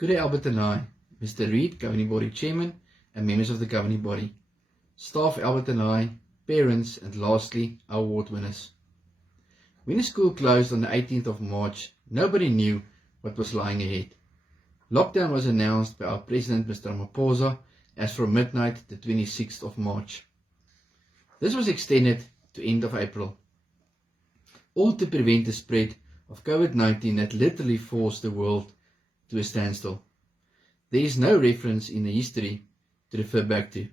Good day, Alberton High, Mr. Reid, Governing Body Chairman, and members of the Governing Body, staff Alberton High, parents, and lastly, our award winners. When the school closed on the 18th of March, nobody knew what was lying ahead. Lockdown was announced by our President, Mr. Ramaphosa, as from midnight the 26th of March. This was extended to end of April, all to prevent the spread of COVID-19 that literally forced the world to a standstill. There is no reference in the history to refer back to.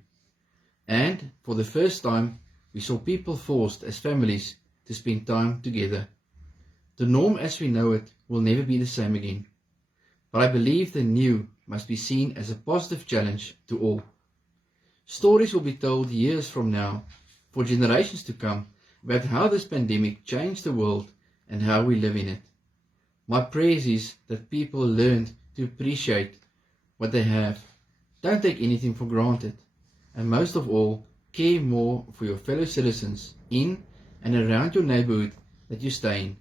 And for the first time, we saw people forced as families to spend time together. The norm as we know it will never be the same again. But I believe the new must be seen as a positive challenge to all. Stories will be told years from now, for generations to come, about how this pandemic changed the world and how we live in it. My prayer is that people learn to appreciate what they have, don't take anything for granted, and most of all, care more for your fellow citizens in and around your neighborhood that you stay in.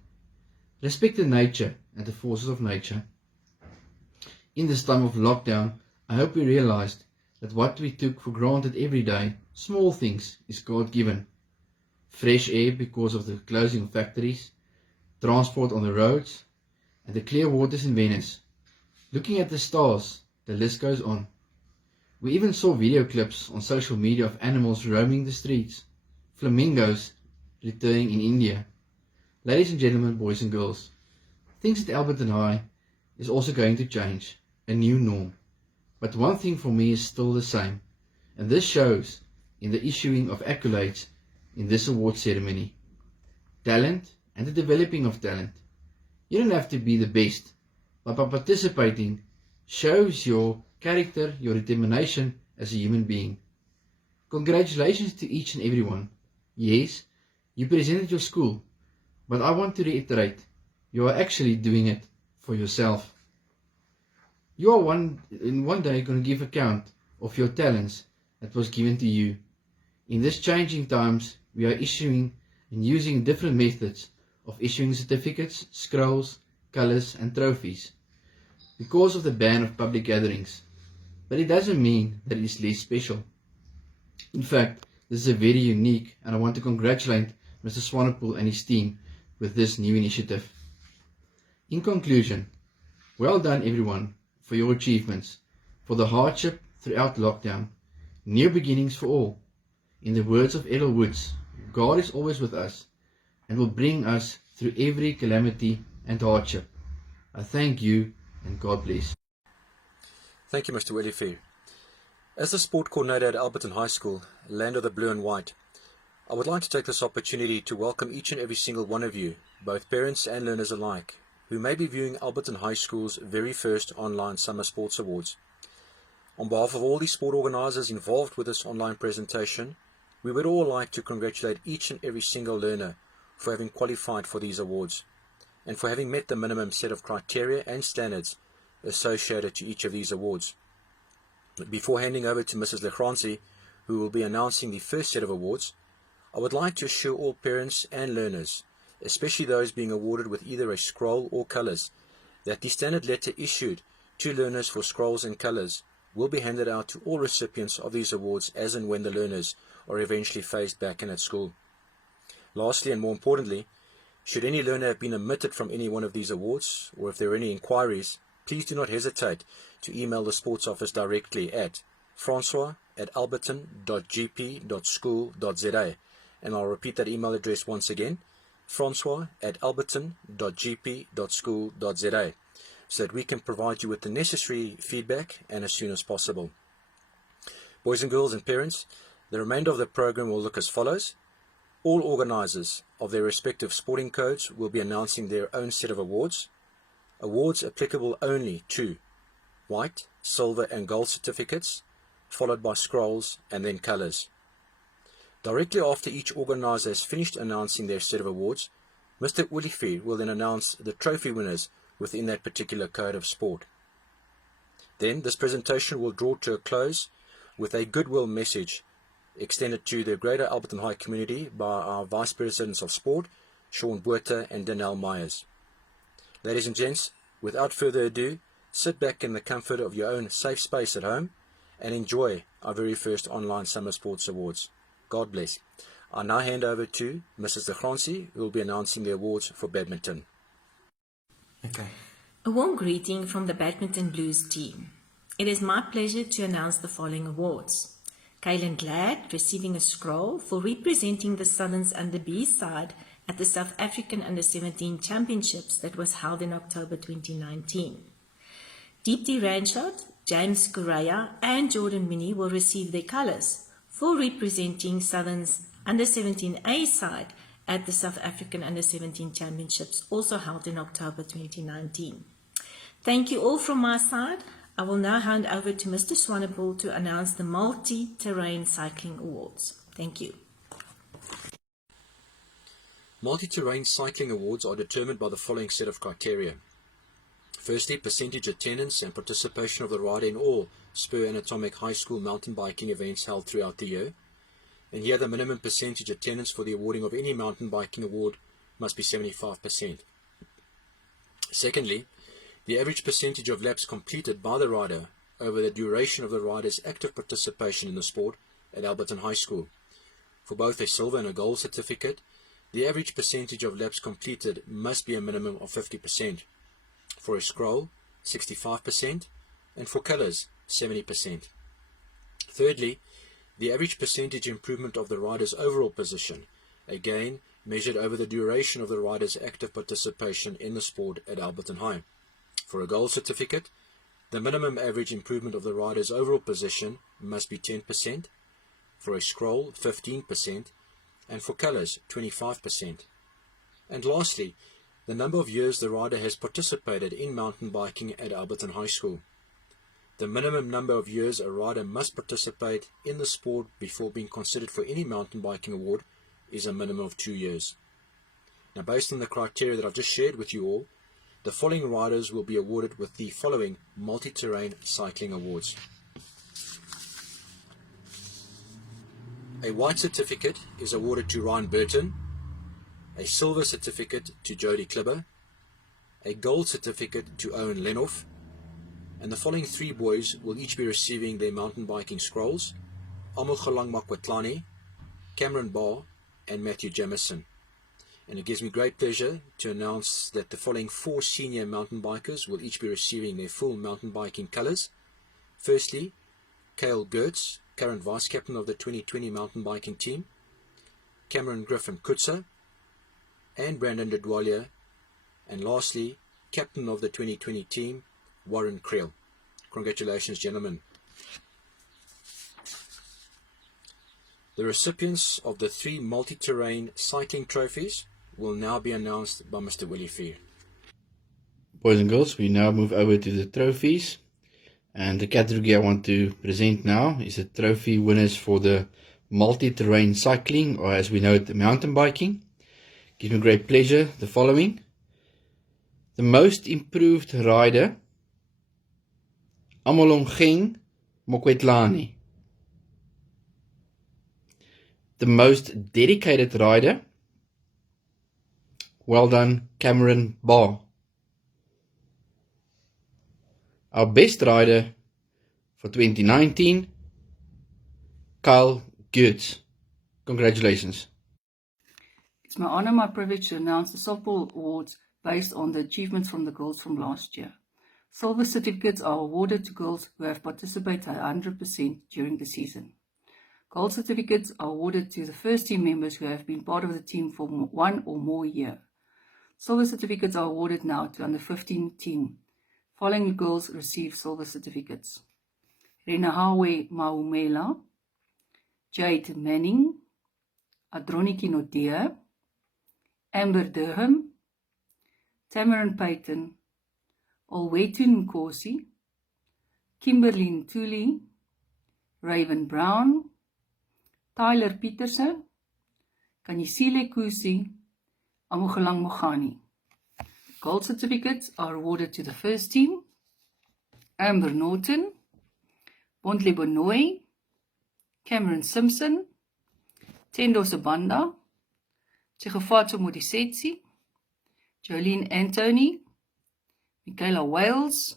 Respect the nature and the forces of nature. In this time of lockdown, I hope we realized that what we took for granted every day, small things, is God-given. Fresh air because of the closing of factories, transport on the roads, and the clear waters in Venice. Looking at the stars, the list goes on. We even saw video clips on social media of animals roaming the streets, flamingos returning in India. Ladies and gentlemen, boys and girls, things at Alberton High is also going to change, a new norm. But one thing for me is still the same, and this shows in the issuing of accolades in this award ceremony. Talent and the developing of talent. You don't have to be the best, but by participating shows your character, your determination as a human being. Congratulations to each and everyone. Yes, you presented your school, but I want to reiterate, you are actually doing it for yourself. You are one day going to give account of your talents that was given to you. In this changing times, we are issuing and using different methods of issuing certificates, scrolls, colors, and trophies because of the ban of public gatherings. But it doesn't mean that it is less special. In fact, this is a very unique, and I want to congratulate Mr. Swanepoel and his team with this new initiative. In conclusion, well done everyone for your achievements, for the hardship throughout lockdown, new beginnings for all. In the words of Edel Woods, God is always with us and will bring us through every calamity and hardship. I thank you and God bless. Thank you, Mr. Wellifair. As the sport coordinator at Alberton High School, land of the blue and white, I would like to take this opportunity to welcome each and every single one of you, both parents and learners alike, who may be viewing Alberton High School's very first online Summer Sports Awards. On behalf of all the sport organisers involved with this online presentation, we would all like to congratulate each and every single learner for having qualified for these awards, and for having met the minimum set of criteria and standards associated to each of these awards. Before handing over to Mrs. Lecranzi, who will be announcing the first set of awards, I would like to assure all parents and learners, especially those being awarded with either a scroll or colours, that the standard letter issued to learners for scrolls and colours will be handed out to all recipients of these awards as and when the learners are eventually phased back in at school. Lastly, and more importantly, should any learner have been omitted from any one of these awards, or if there are any inquiries, please do not hesitate to email the sports office directly at francois@alberton.gp.school.za, and I'll repeat that email address once again, francois@alberton.gp.school.za, so that we can provide you with the necessary feedback and as soon as possible. Boys and girls and parents, the remainder of the program will look as follows. All organisers of their respective sporting codes will be announcing their own set of awards. Awards applicable only to white, silver and gold certificates, followed by scrolls and then colours. Directly after each organiser has finished announcing their set of awards, Mr. Wellifair will then announce the trophy winners within that particular code of sport. Then this presentation will draw to a close with a goodwill message extended to the greater Alberton High community by our Vice Presidents of Sport, Sean Botha and Danelle Myers. Ladies and gents, without further ado, sit back in the comfort of your own safe space at home and enjoy our very first online Summer Sports Awards. God bless. I now hand over to Mrs. De Grancy, who will be announcing the awards for badminton. Okay. A warm greeting from the Badminton Blues team. It is my pleasure to announce the following awards. Kaylin Glad receiving a scroll for representing the Southerns under B side at the South African Under-17 Championships that was held in October 2019. Deepti Ranshot, James Correa and Jordan Minnie will receive their colours for representing Southern's Under-17A side at the South African Under-17 Championships also held in October 2019. Thank you all from my side. I will now hand over to Mr. Swanepoel to announce the Multi-Terrain Cycling Awards. Thank you. Multi-terrain cycling awards are determined by the following set of criteria. Firstly, percentage attendance and participation of the rider in all Spur Anatomic High School mountain biking events held throughout the year. And here the minimum percentage attendance for the awarding of any mountain biking award must be 75%. Secondly, the average percentage of laps completed by the rider over the duration of the rider's active participation in the sport at Alberton High School. For both a silver and a gold certificate, the average percentage of laps completed must be a minimum of 50%. For a scroll, 65%, and for colours, 70%. Thirdly, the average percentage improvement of the rider's overall position, again measured over the duration of the rider's active participation in the sport at Alberton High. For a gold certificate, the minimum average improvement of the rider's overall position must be 10%, for a scroll, 15%, and for colours, 25%. And lastly, the number of years the rider has participated in mountain biking at Alberton High School. The minimum number of years a rider must participate in the sport before being considered for any mountain biking award is a minimum of 2 years. Now, based on the criteria that I've just shared with you all, the following riders will be awarded with the following multi-terrain cycling awards. A white certificate is awarded to Ryan Burton, a silver certificate to Jody Klibber, a gold certificate to Owen Lenoff, and the following three boys will each be receiving their mountain biking scrolls: Amogelang Makwatlani, Cameron Barr, and Matthew Jamison. And it gives me great pleasure to announce that the following four senior mountain bikers will each be receiving their full mountain biking colours. Firstly, Cale Gertz, current vice-captain of the 2020 mountain biking team, Cameron Griffin Kutsa, and Brandon de Dwalier, and lastly, captain of the 2020 team, Warren Creel. Congratulations, gentlemen. The recipients of the three multi-terrain cycling trophies will now be announced by Mr. Willie Fear. Boys and girls, we now move over to the trophies. And the category I want to present now is the trophy winners for the multi-terrain cycling, or as we know it, the mountain biking. Give me great pleasure the following. The most improved rider, Amogelang Makwatlani. The most dedicated rider, well done, Cameron Barr. Our best rider for 2019, Kyle Gertz. Congratulations. It's my honor, my privilege to announce the softball awards based on the achievements from the girls from last year. Silver certificates are awarded to girls who have participated 100% during the season. Gold certificates are awarded to the first team members who have been part of the team for 1 or more years. Silver certificates are awarded now to under 15 team. Following girls receive silver certificates: Renahawe Maumela, Jade Manning, Adroniki Nodea, Amber Durham, Tamarin Payton, Olwetun Nkosi, Kimberly Ntuli, Raven Brown, Tyler Peterson, Kanyisile Kusi, Amogelang Mogani. Gold certificates are awarded to the first team: Amber Norton, Bondle Bonoy, Cameron Simpson, Tendo Sabanda, Chegefatso Modisetsi, Jolene Anthony, Michaela Wales,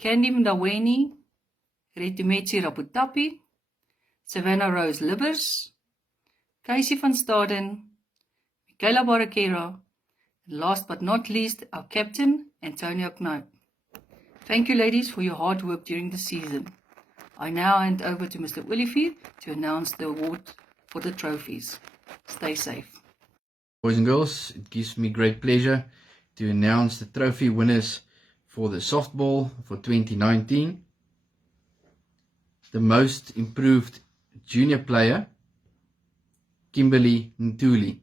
Candy Mdaweni, Retumetsi Raputapi, Savannah Rose Libbers, Casey van Staden, Michaela Barakera, and last but not least, our captain, Antonio Knoop. Thank you, ladies, for your hard work during the season. I now hand over to Mr. Willifeed to announce the award for the trophies. Stay safe. Boys and girls, it gives me great pleasure to announce the trophy winners for the softball for 2019. The most improved junior player, Kimberly Ntuli.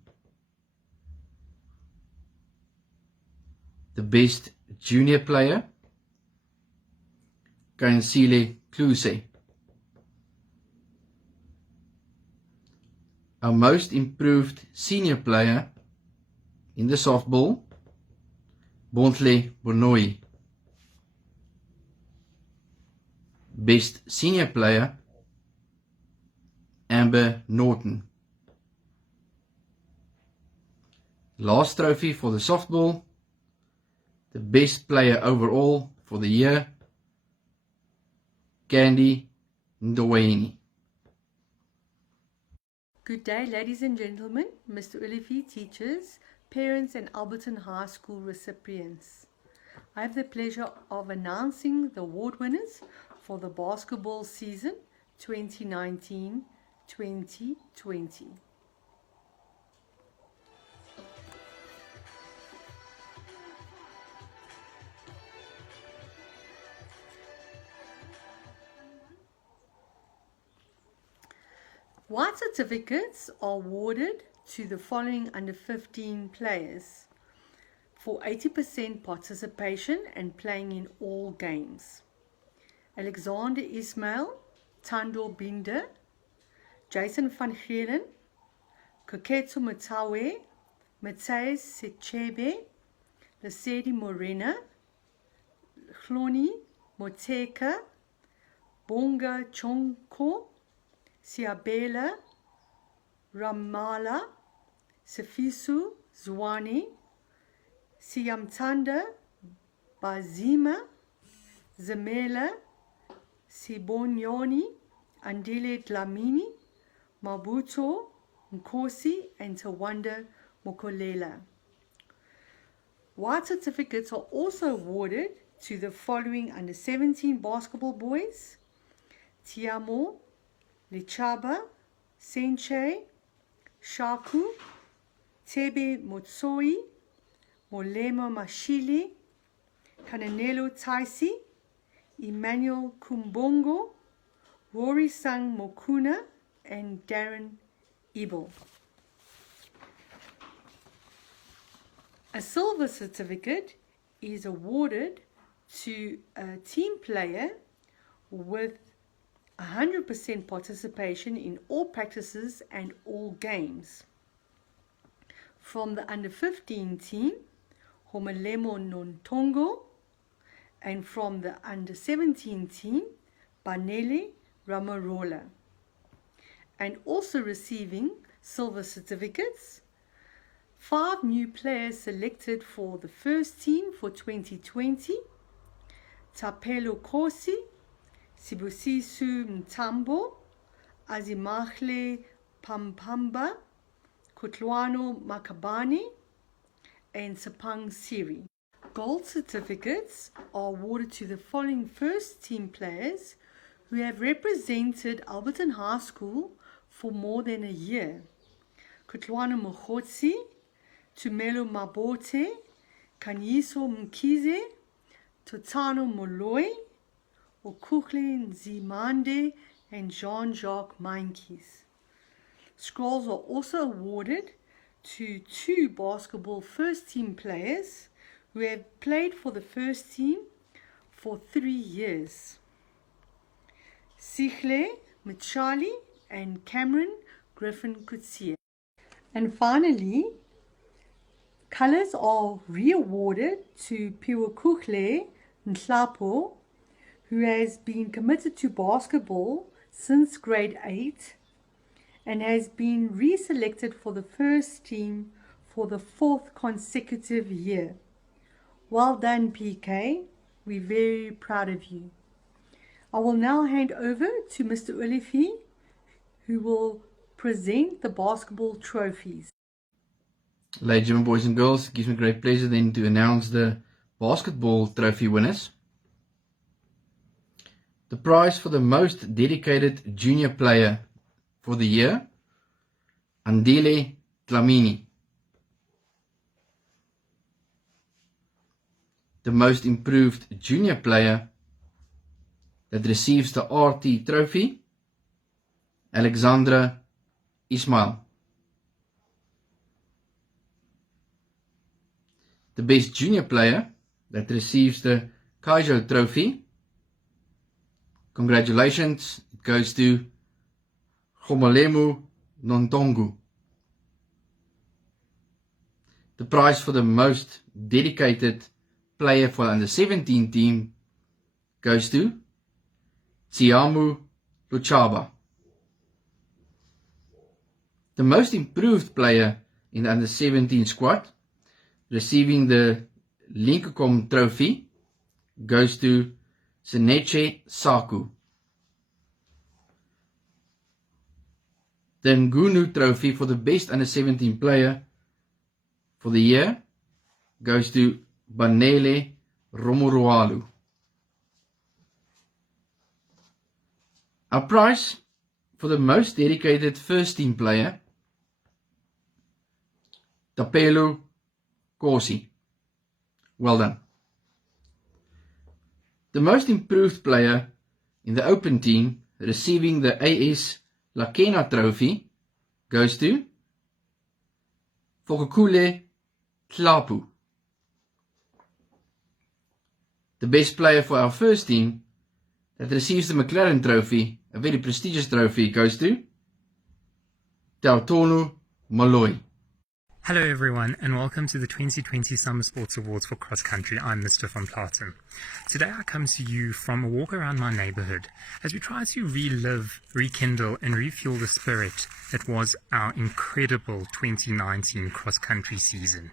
The best junior player, Kansile Kluse. Our most improved senior player in the softball, Bontle Bonoi. Best senior player, Amber Norton. Last trophy for the softball, the best player overall for the year, Candy Ndoweni. Good day, ladies and gentlemen, Mr. Ulifi, teachers, parents, and Alberton High School recipients. I have the pleasure of announcing the award winners for the basketball season 2019-2020. White certificates are awarded to the following under 15 players for 80% participation and playing in all games: Alexander Ismail, Tando Binder, Jason van Geelen, Koketo Matawe, Matthias Sechebe, Lesedi Morena, Chloni Moteka, Bonga Chonko, Siabela Ramala, Sifiso Zwane, Siyamtanda Bazima, Zemela Sibonyoni, Andile Dlamini, Mabuto Nkosi, and Tawanda Mokolela. White certificates are also awarded to the following under 17 basketball boys: Tiamo Lichaba, Senche, Shaku, Tebe Motsoi, Molemo Mashili, Kananelo Taisi, Emmanuel Kumbongo, Rory Sang Mokuna, and Darren Ebel. A silver certificate is awarded to a team player with 100% participation in all practices and all games. From the under 15 team, Homelemo Nontongo, and from the under 17 team, Banele Ramarola. And also receiving silver certificates, 5 new players selected for the first team for 2020: Tapelo Kosi, Sibusisu Mtambo, Azimahle Pampamba, Kutlwano Makabani, and Sapang Siri. Gold certificates are awarded to the following first team players who have represented Alberton High School for more than a year: Kutlwano Mkhotsi, Tumelo Mabote, Kanyiso Mkize, Totano Moloi, Okuhle Nzimande, and Jean-Jacques Mainkis. Scrolls are also awarded to 2 basketball first team players who have played for the first team for 3 years: Sihle Mchali and Cameron Griffin Kutsia. And finally, colors are re-awarded to Piwakukle Nhlapo, who has been committed to basketball since grade 8 and has been reselected for the first team for the 4th consecutive year. Well done, PK. We're very proud of you. I will now hand over to Mr. Olifi, who will present the basketball trophies. Ladies and gentlemen, boys and girls, it gives me great pleasure then to announce the basketball trophy winners. The prize for the most dedicated junior player for the year, Andile Dlamini. The most improved junior player that receives the RT trophy, Alexandra Ismail. The best junior player that receives the Kaijo trophy, congratulations, it goes to Gomalemu Nontongu. The prize for the most dedicated player for the under 17 team goes to Tsiamu Luchaba. The most improved player in the under 17 squad receiving the Lincoln trophy goes to Seneche Saku. The Ngunu trophy for the best under 17 player for the year goes to Banele Romurualu. Our prize for the most dedicated first team player, Tapelu Kosi. Well done. The most improved player in the open team receiving the AS Lakena trophy goes to Fokukule Tlapu. The best player for our first team that receives the McLaren trophy, a very prestigious trophy, goes to Tautonu Malloy. Hello everyone and welcome to the 2020 Summer Sports Awards for Cross Country. I'm Mr. van Platen. Today I come to you from a walk around my neighborhood as we try to relive, rekindle and refuel the spirit that was our incredible 2019 cross country season.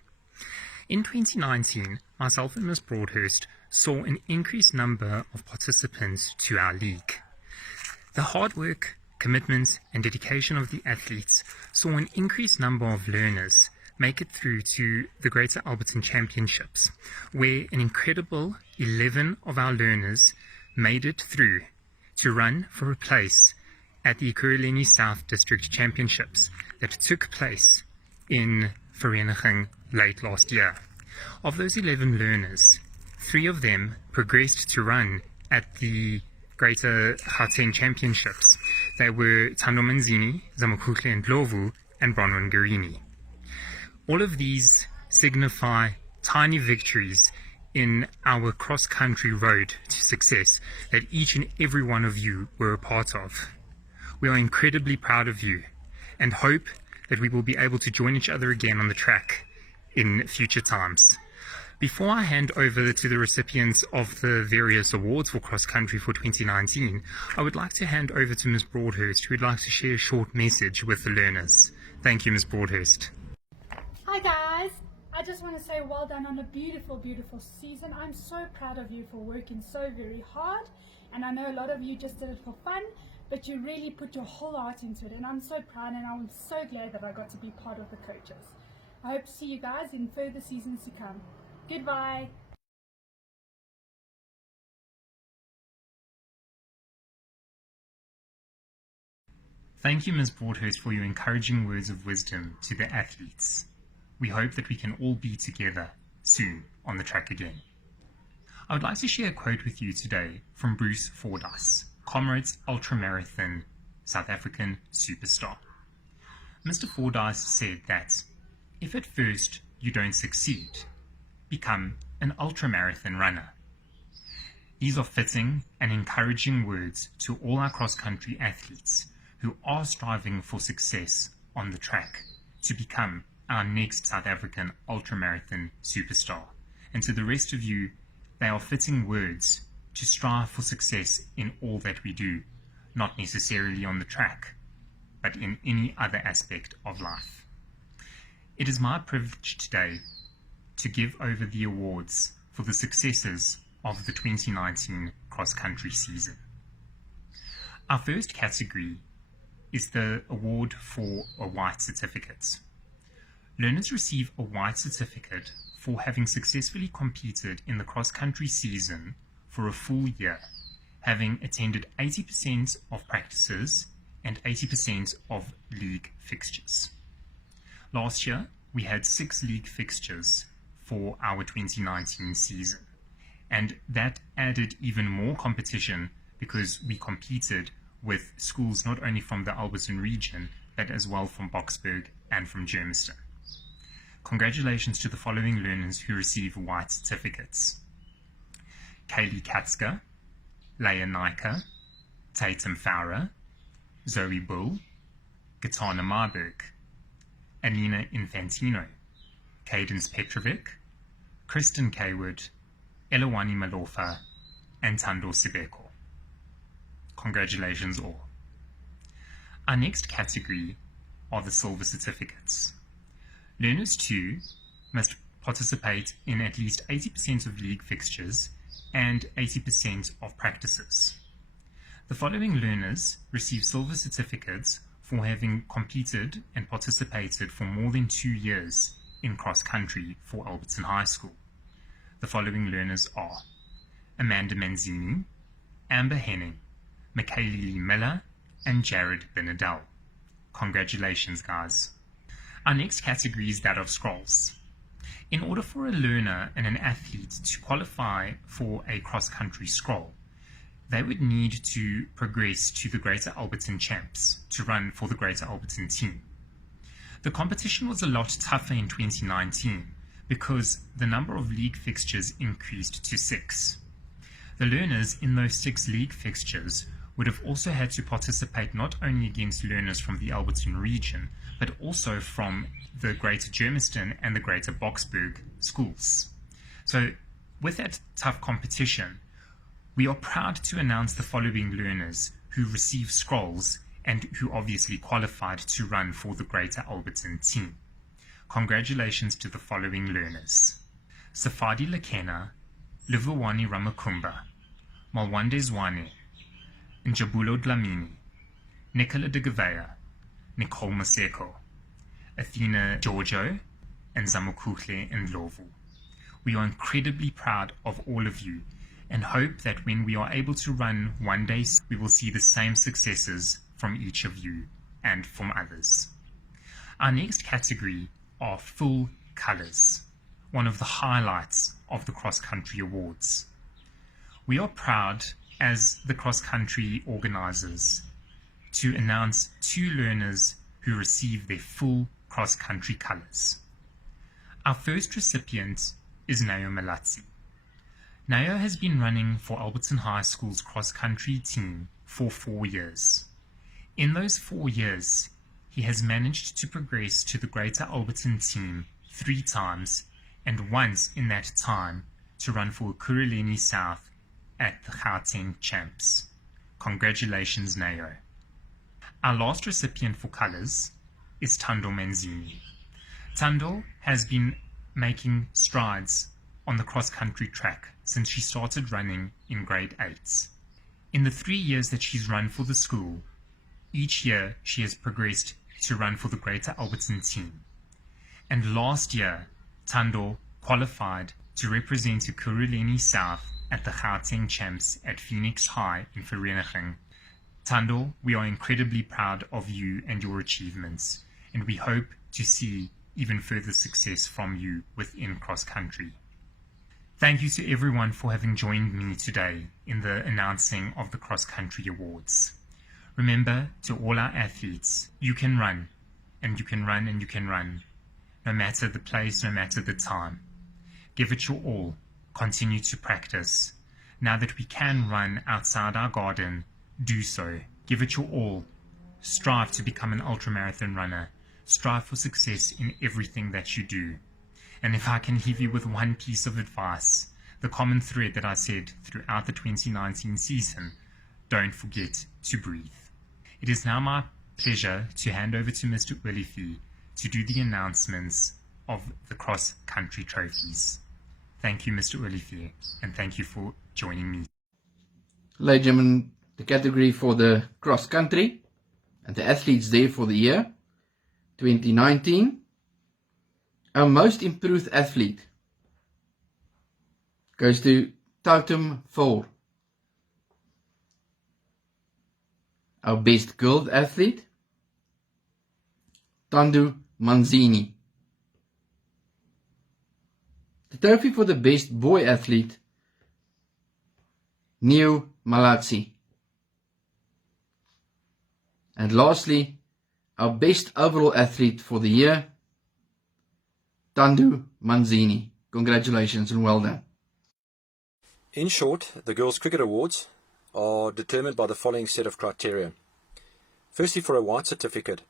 In 2019, myself and Ms. Broadhurst saw an increased number of participants to our league. The hard work, commitment and dedication of the athletes saw an increased number of learners make it through to the Greater Alberton Championships, where an incredible 11 of our learners made it through to run for a place at the Ekurhuleni South District Championships that took place in Vereeniging late last year. Of those 11 learners, 3 of them progressed to run at the Greater Gauteng Championships. They were Tando Manzini, Zamakukle Ndlovu, and Bronwyn Gurini. All of these signify tiny victories in our cross-country road to success that each and every one of you were a part of. We are incredibly proud of you and hope that we will be able to join each other again on the track in future times. Before I hand over to the recipients of the various awards for cross country for 2019, I would like to hand over to Ms. Broadhurst, who would like to share a short message with the learners. Thank you, Ms. Broadhurst. Hi guys, I just want to say well done on a beautiful, beautiful season. I'm so proud of you for working so very hard, and I know a lot of you just did it for fun, but you really put your whole heart into it, and I'm so proud and I'm so glad that I got to be part of the coaches. I hope to see you guys in further seasons to come. Goodbye. Thank you, Ms. Broadhurst, for your encouraging words of wisdom to the athletes. We hope that we can all be together soon on the track again. I would like to share a quote with you today from Bruce Fordyce, Comrades Ultramarathon South African superstar. Mr. Fordyce said that if at first you don't succeed, become an ultramarathon runner. These are fitting and encouraging words to all our cross-country athletes who are striving for success on the track to become our next South African ultramarathon superstar. And to the rest of you, they are fitting words to strive for success in all that we do, not necessarily on the track, but in any other aspect of life. It is my privilege today to give over the awards for the successes of the 2019 cross-country season. Our first category is the award for a white certificate. Learners receive a white certificate for having successfully competed in the cross-country season for a full year, having attended 80% of practices and 80% of league fixtures. Last year, we had 6 league fixtures for our 2019 season, and that added even more competition because we competed with schools not only from the Alberton region, but as well from Boksburg and from Germiston. Congratulations to the following learners who receive white certificates: Kaylee Katzka, Leia Nike, Tatum Fowler, Zoe Bull, Gitana Marburg, Alina Infantino, Cadence Petrovic, Kristen Kaywood, Elawani Malofa, and Tando Sibeko. Congratulations all. Our next category are the silver certificates. Learners too must participate in at least 80% of league fixtures and 80% of practices. The following learners receive silver certificates for having competed and participated for more than 2 years in cross-country for Alberton High School. The following learners are Amanda Manzini, Amber Henning, Michaeli Lee Miller, and Jared Benadel. Congratulations, guys. Our next category is that of scrolls. In order for a learner and an athlete to qualify for a cross-country scroll, they would need to progress to the Greater Alberton Champs to run for the Greater Alberton team. The competition was a lot tougher in 2019 because the number of league fixtures increased to 6. The learners in those 6 league fixtures would have also had to participate not only against learners from the Alberton region, but also from the Greater Germiston and the Greater Boksburg schools. So with that tough competition, we are proud to announce the following learners who received scrolls and who obviously qualified to run for the Greater Alberton team. Congratulations to the following learners: Safadi Lekena, Livawani Ramakumba, Malwande Zwane, Njabulo Dlamini, Nicola de Gavea, Nicole Maseko, Athena Giorgio, and Zamukukhle Ndlovu. We are incredibly proud of all of you and hope that when we are able to run one day, we will see the same successes from each of you and from others. Our next category are full colours, one of the highlights of the cross-country awards. We are proud as the cross-country organisers to announce 2 learners who receive their full cross-country colours. Our first recipient is Nayo Malatsi. Nayo has been running for Alberton High School's cross-country team for 4 years. In those 4 years, he has managed to progress to the Greater Alberton team 3 times, and once in that time to run for Ekurhuleni South at the Gauteng Champs. Congratulations, Nayo. Our last recipient for colours is Tando Manzini. Tando has been making strides on the cross-country track since she started running in grade 8. In the 3 years that she's run for the school, each year she has progressed to run for the Greater Alberton team. And last year, Tando qualified to represent Ekurhuleni South at the Gauteng Champs at Phoenix High in Vereniging. Tando, we are incredibly proud of you and your achievements, and we hope to see even further success from you within cross-country. Thank you to everyone for having joined me today in the announcing of the cross-country awards. Remember, to all our athletes, you can run, and you can run, and you can run, no matter the place, no matter the time. Give it your all. Continue to practice. Now that we can run outside our garden, do so. Give it your all. Strive to become an ultramarathon runner. Strive for success in everything that you do. And if I can leave you with one piece of advice, the common thread that I said throughout the 2019 season, don't forget to breathe. It is now my pleasure to hand over to Mr. Ulifi to do the announcements of the cross-country trophies. Thank you, Mr. Olivier, and thank you for joining me. Ladies and gentlemen, the category for the cross country and the athletes there for the year 2019. Our most improved athlete goes to Totem 4. Our best girl athlete, Tandu Manzini. The trophy for the best boy athlete, Neo Malazzi. And lastly, our best overall athlete for the year, Tandu Manzini. Congratulations and well done. In short, the Girls Cricket Awards are determined by the following set of criteria. Firstly, for a white certificate,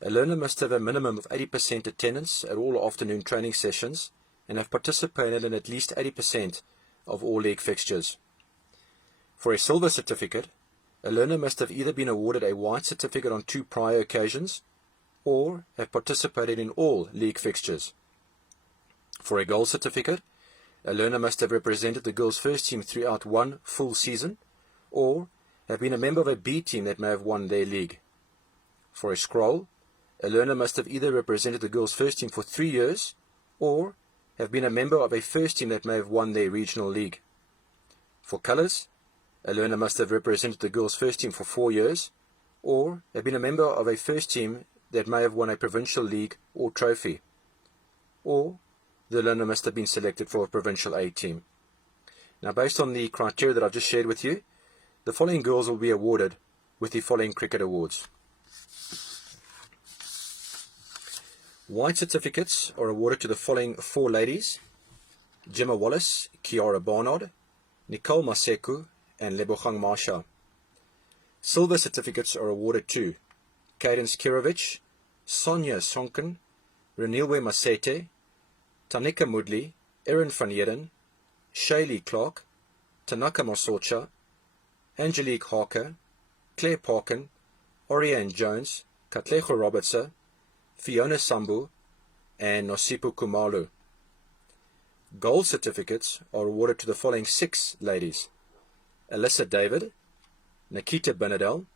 a learner must have a minimum of 80% attendance at all afternoon training sessions and have participated in at least 80% of all league fixtures. For a silver certificate, a learner must have either been awarded a white certificate on 2 prior occasions or have participated in all league fixtures. For a gold certificate, a learner must have represented the girls' first team throughout 1 full season or have been a member of a B team that may have won their league. For a scroll, a learner must have either represented the girls' first team for 3 years or have been a member of a first team that may have won their regional league. For colours, a learner must have represented the girls' first team for 4 years or have been a member of a first team that may have won a provincial league or trophy. Or the learner must have been selected for a provincial A team. Now, based on the criteria that I've just shared with you, the following girls will be awarded with the following cricket awards. White certificates are awarded to the following 4 ladies: Gemma Wallace, Kiara Barnard, Nicole Maseku, and Lebogang Masha. Silver certificates are awarded to Cadence Kirovich, Sonia Sonken, Renilwe Masete, Tanika Mudley, Erin van Heerden, Shaylee Clark, Tanaka Masocha, Angelique Harker, Claire Parkin, Oriane Jones, Katlego Robertson, Fiona Sambu, and Nosipu Kumalu. Gold certificates are awarded to the following 6 ladies: Alyssa David, Nikita Benadel,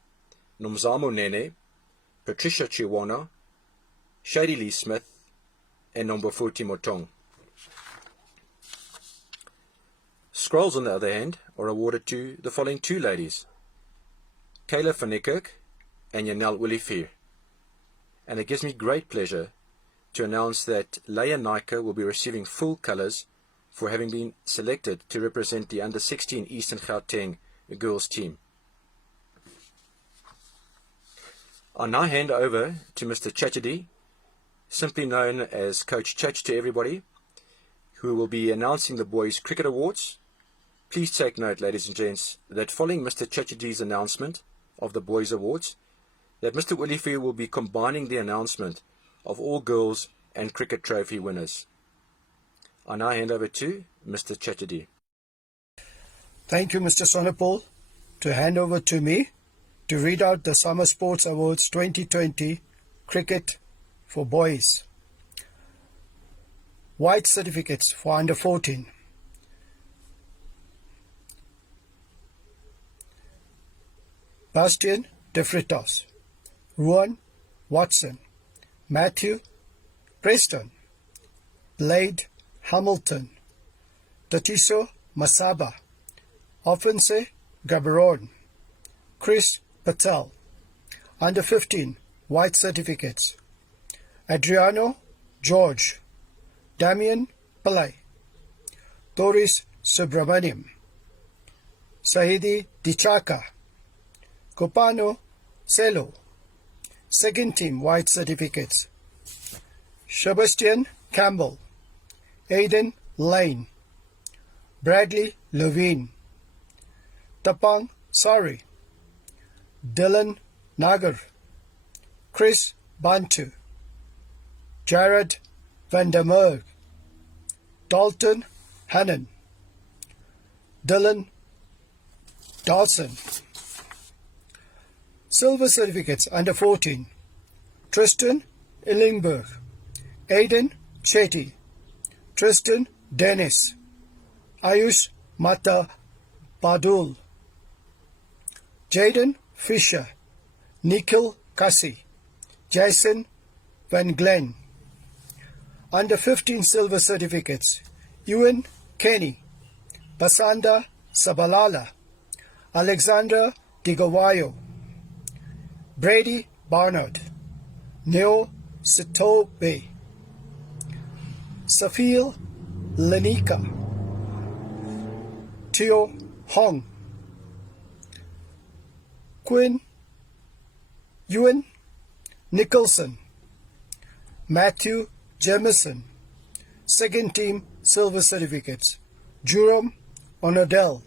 Nomzamo Nene, Patricia Chiwana, Shady Lee Smith, and Nombofuti Motong. Scrolls, on the other hand, are awarded to the following 2 ladies: Kayla van Niekerk and Janelle Willifeer. And it gives me great pleasure to announce that Leia Nike will be receiving full colours for having been selected to represent the under-16 Eastern Gauteng girls team. I now hand over to Mr. Chatterjee, simply known as Coach Chach to everybody, who will be announcing the Boys Cricket Awards. Please take note, ladies and gents, that following Mr. Chatterjee's announcement of the Boys Awards, that Mr. Willifeer will be combining the announcement of all girls and cricket trophy winners. I now hand over to Mr. Chatterjee. Thank you, Mr. Sonopol. To hand over to me to read out the Summer Sports Awards 2020 Cricket for Boys. White certificates for under 14. Bastian De Fritos, Ruan Watson, Matthew Preston, Blade Hamilton, Tatiso Masaba, Offense Gabaron, Chris Patel. Under 15, white certificates: Adriano George, Damian Pillai, Doris Subramaniam, Sahidi Dichaka, Kopano Selo. Second team white certificates: Sebastian Campbell, Aidan Lane, Bradley Levine, Tapang Sari, Dylan Nagar, Chris Bantu, Jared van der Merg, Dalton Hannon, Dylan Dawson. Silver certificates under 14: Tristan Illingberg, Aidan Chetty, Tristan Dennis, Ayush Mata Badul, Jaden Fisher, Nikhil Kasi, Jason Van Glen. Under 15 silver certificates, Ewan Kenny, Basanda Sabalala, Alexander Digawayo, Brady Barnard, Neo Sitobe, Safil Lenika, Teo Hong, Quinn Ewan Nicholson, Matthew Jemison. Second team silver certificates, Jerome Onodell,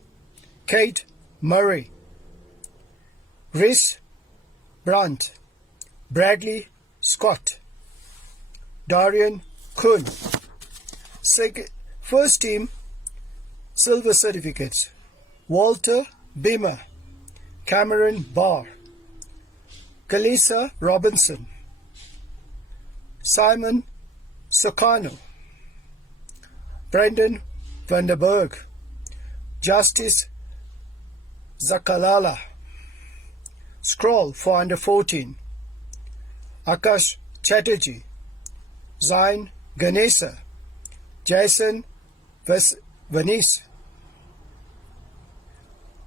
Kate Murray, Rhys Brandt, Bradley Scott, Darian Kuhn. First team silver certificates, Walter Beamer, Cameron Barr, Kalisa Robinson, Simon Sakano, Brendan Vanderberg, Justice Zakalala. Scroll for under 14, Akash Chatterjee, Zain Ganesa, Jason Venice,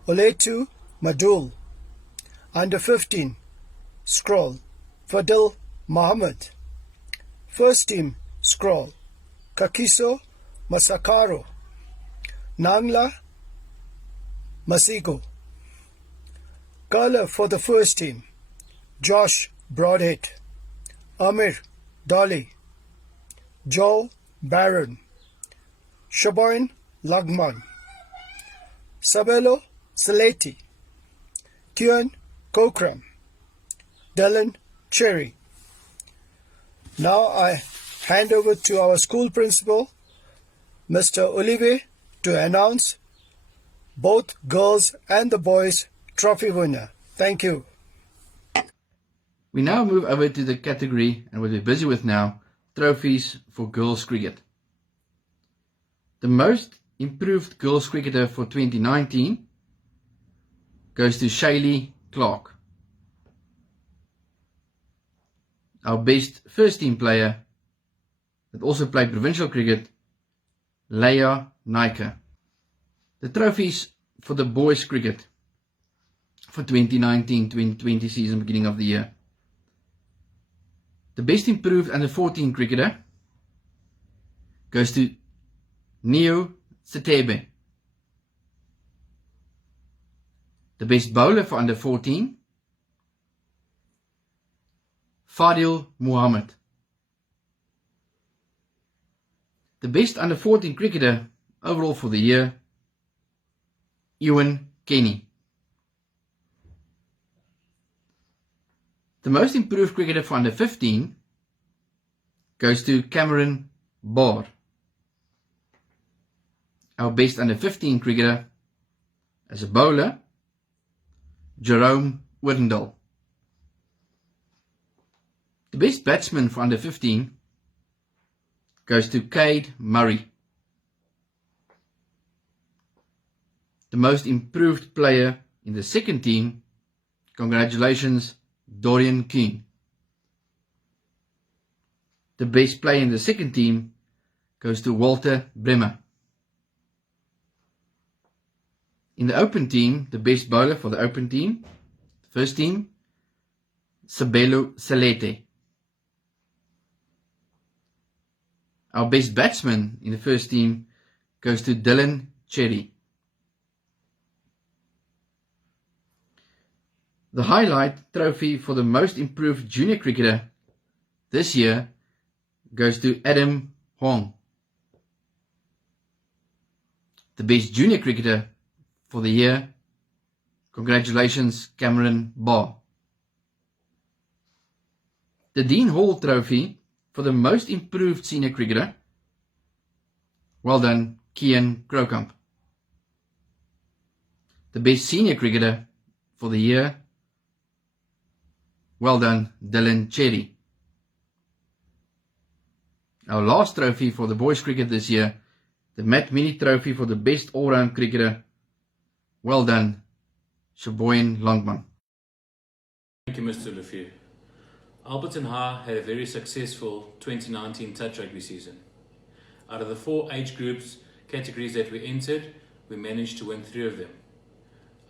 Oletu Madul. Under 15, scroll, Fadil Mohammed. First team, scroll, Kakiso Masakaro, Nangla Masigo. Curler for the first team, Josh Broadhead, Amir Dolly, Joe Barron, Shaboin Lagman, Sabelo Saleti, Tian Kokram, Dylan Cherry. Now I hand over to our school principal, Mr. Olivier, to announce both girls and the boys trophy winner. Thank you. We now move over to the category and what we're busy with now, trophies for girls cricket. The most improved girls cricketer for 2019 goes to Shaylee Clark. Our best first team player that also played provincial cricket, Leia Nike. The trophies for the boys cricket for 2019-2020 season, beginning of the year. The best improved under 14 cricketer goes to Neo Sitebe. The best bowler for under 14, Fadil Muhammad. The best under 14 cricketer overall for the year, Ewan Kenny. The most improved cricketer for under 15 goes to Cameron Barr. Our best under 15 cricketer as a bowler, Jerome Werdendal. The best batsman for under 15 goes to Cade Murray. The most improved player in the second team, congratulations, Dorian King. The best player in the second team goes to Walter Bremer. In the open team, the best bowler for the open team, first team, Sabelo Salete. Our best batsman in the first team goes to Dylan Cherry. The highlight trophy for the most improved junior cricketer this year goes to Adam Hong. The best junior cricketer for the year, congratulations, Cameron Barr. The Dean Hall Trophy for the most improved senior cricketer, well done, Kian Krokamp. The best senior cricketer for the year, well done, Dylan Cherry. Our last trophy for the boys cricket this year, the Matt Mini Trophy for the best all-round cricketer. Well done, Sheboygan Longman. Thank you, Mr. Lefeu. Alberton High had a very successful 2019 touch rugby season. Out of the 4 age groups categories that we entered, we managed to win 3 of them.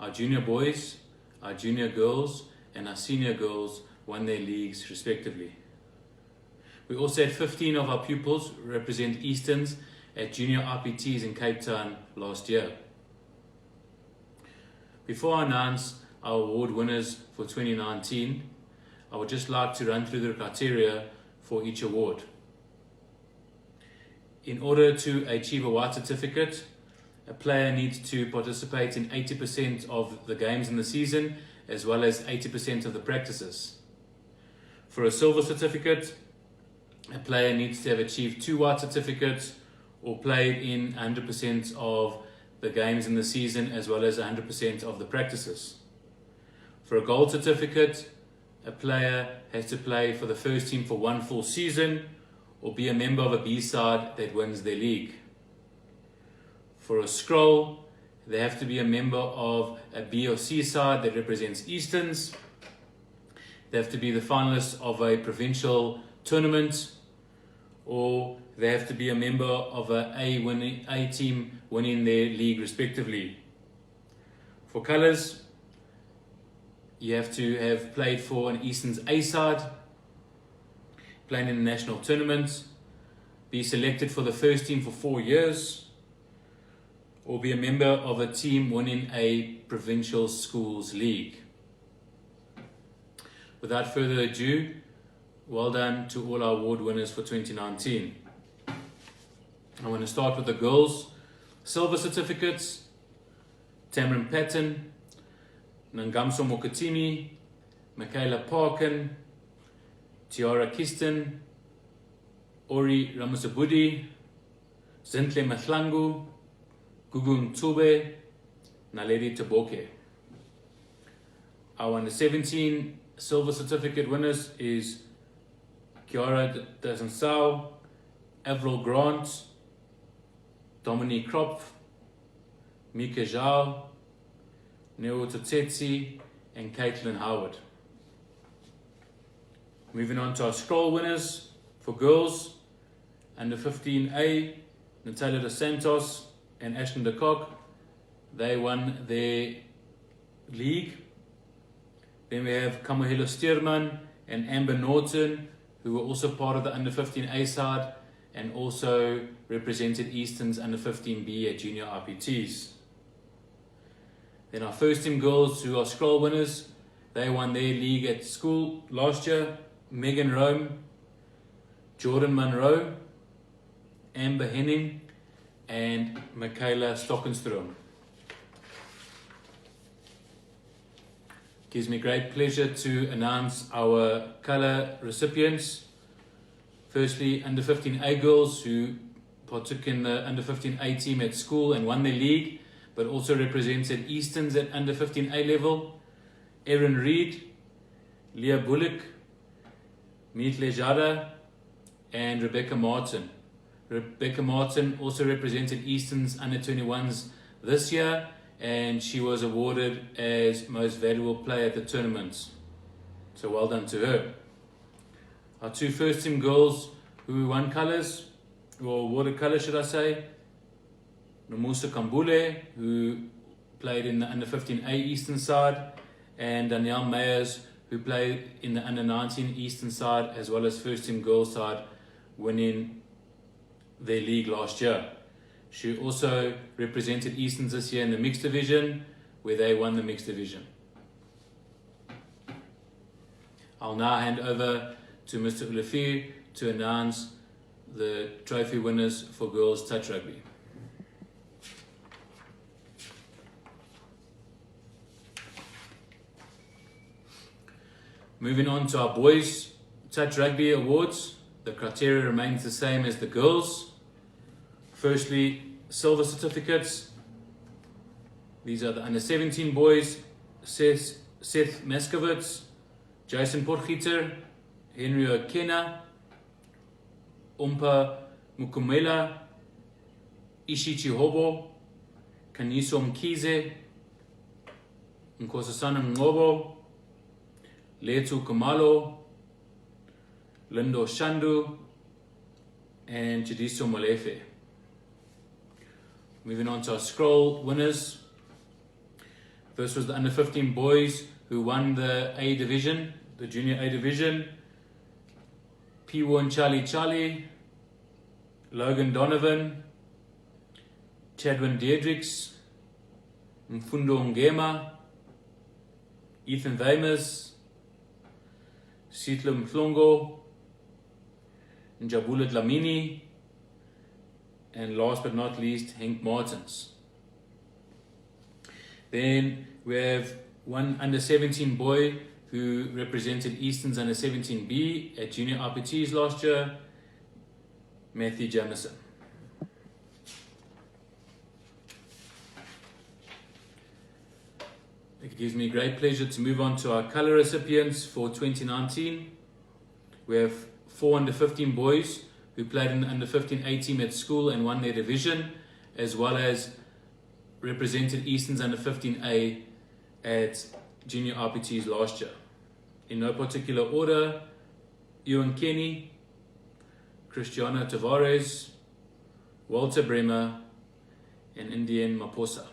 Our junior boys, our junior girls, and our senior girls won their leagues respectively. We also had 15 of our pupils represent Easterns at junior RPTs in Cape Town last year. Before I announce our award winners for 2019, I would just like to run through the criteria for each award. In order to achieve a white certificate, a player needs to participate in 80% of the games in the season as well as 80% of the practices. For a silver certificate, a player needs to have achieved 2 white certificates or played in 100% of the games in the season as well as 100% of the practices. For a gold certificate, a player has to play for the first team for 1 full season or be a member of a B side that wins their league. For a scroll, they have to be a member of a B or C side that represents Easterns. They have to be the finalists of a provincial tournament, or they have to be a member of A team winning their league respectively. For colours, you have to have played for an Easterns A side, playing in a national tournament, be selected for the first team for 4 years, or be a member of a team winning a provincial schools league. Without further ado, well done to all our award winners for 2019. I want to start with the girls' silver certificates. Tamron Patton, Nangamso Mokatimi, Michaela Parkin, Tiara Kiston, Ori Ramasabudi, Zintle Mahlangu, Gugu Mtube, Naledi Taboke. Our under 17 silver certificate winners is Kiara Dazansau, Avril Grant, Dominique Kropf, Mika Zhao, Neo Totsetsi, and Caitlin Howard. Moving on to our scroll winners for girls, under 15A, Natalia dos Santos and Ashton de Kock. They won their league. Then we have Kamohelo Steerman and Amber Norton, who were also part of the under 15A side and also represented Easton's under 15B at junior RPTs. Then our first team girls, who are scroll winners, they won their league at school last year. Megan Rome, Jordan Monroe, Amber Henning, and Michaela Stockenstrom. Gives me great pleasure to announce our colour recipients. Firstly, under 15A girls who partook in the under 15A team at school and won their league, but also represented Easterns at under 15A level. Erin Reed, Leah Bullock, Meet Lejada, and Rebecca Martin. Rebecca Martin also represented Easton's under 21s this year, and she was awarded as most valuable player at the tournament. So well done to her. Our 2 first team girls who won colours, or awarded colours should I say, Nomusa Kambule, who played in the under 15A Eastern side, and Danielle Mayers, who played in the under 19 Eastern side as well as first team girls side, winning their league last year. She also represented Easterns this year in the mixed division, where they won the mixed division. I'll now hand over to Mr. Ulefi to announce the trophy winners for girls touch rugby. Moving on to our boys touch rugby awards, the criteria remains the same as the girls. Firstly, silver certificates. These are the under 17 boys: Seth Meskovitz, Jason Potgieter, Henry Okena, Umpa Mukumela, Ishichi Hobo, Kaniso Mkize, Nkosasana Ngobo, Letu Kamalo, Lindo Shandu, and Chidiso Molefe. Moving on to our scroll winners. First was the under 15 boys who won the A division, the junior A division. P1 Charlie, Logan Donovan, Chadwin Deirdricks, Mfundo Ngema, Ethan Weimers, Sitlo Mhlongo, Njabula Dlamini, and last but not least, Henk Martins. Then we have one under 17 boy who represented Easton's under 17B at junior RPTs last year, Matthew Jamison. It gives me great pleasure to move on to our colour recipients for 2019. We have 4 under 15 boys who played in the under 15 A team at school and won their division, as well as represented Easton's under 15A at junior RPTs last year. In no particular order, Ewan Kenny, Cristiano Tavares, Walter Bremer, and Indian Maposa.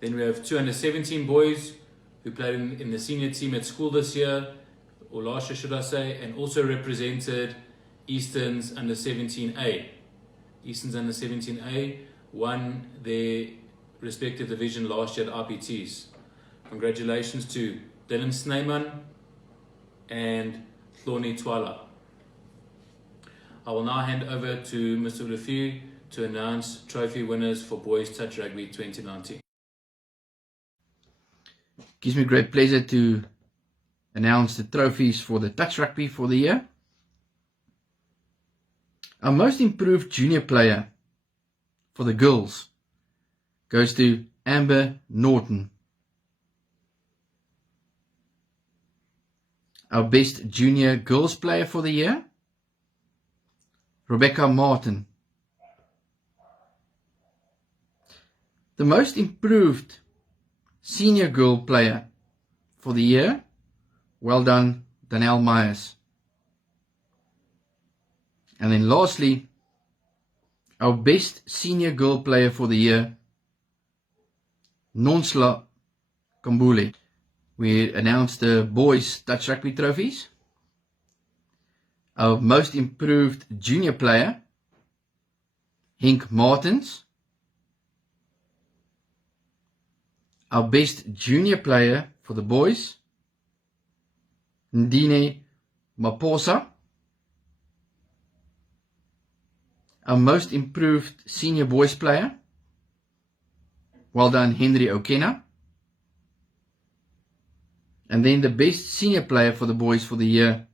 Then we have 2 under 17 boys who played in the senior team at school this year, or last year should I say, and also represented Easton's under 17A. Easton's under 17A won their respective division last year at RPTs. Congratulations to Dylan Sneyman and Thorny Twala. I will now hand over to Mr. Lefieu to announce trophy winners for Boys Touch Rugby 2019. Gives me great pleasure to announce the trophies for the touch rugby for the year. Our most improved junior player for the girls goes to Amber Norton. Our best junior girls player for the year, Rebecca Martin. The most improved senior girl player for the year, well done, Danielle Myers. And then lastly, our best senior girl player for the year, Nonsla Kambule. We announced the boys touch rugby trophies. Our most improved junior player, Henk Martins. Our best junior player for the boys, Ndine Maposa. Our most improved senior boys player, well done, Henry Okena. And then the best senior player for the boys for the year,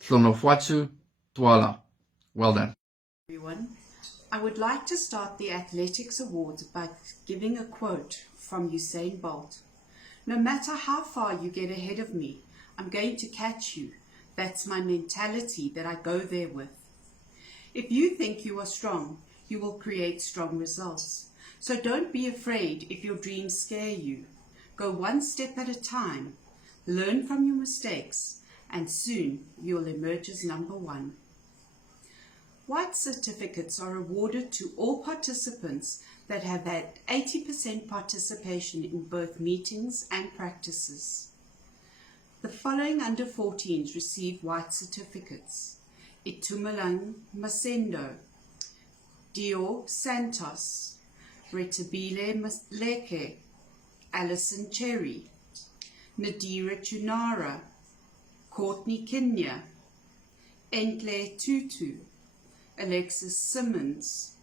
Tlonofwatsu Twala. Well done. Everyone, I would like to start the Athletics Awards by giving a quote from Usain Bolt. No matter how far you get ahead of me, I'm going to catch you. That's my mentality that I go there with. If you think you are strong, you will create strong results. So don't be afraid if your dreams scare you. Go one step at a time, learn from your mistakes, and soon you'll emerge as number one. White certificates are awarded to all participants that have had 80% participation in both meetings and practices. The following under 14s receive white certificates: Itumalang Masendo, Dio Santos, Retabile Leke, Alison Cherry, Nadira Chunara, Courtney Kinya, Entle Tutu, Alexis Simmons.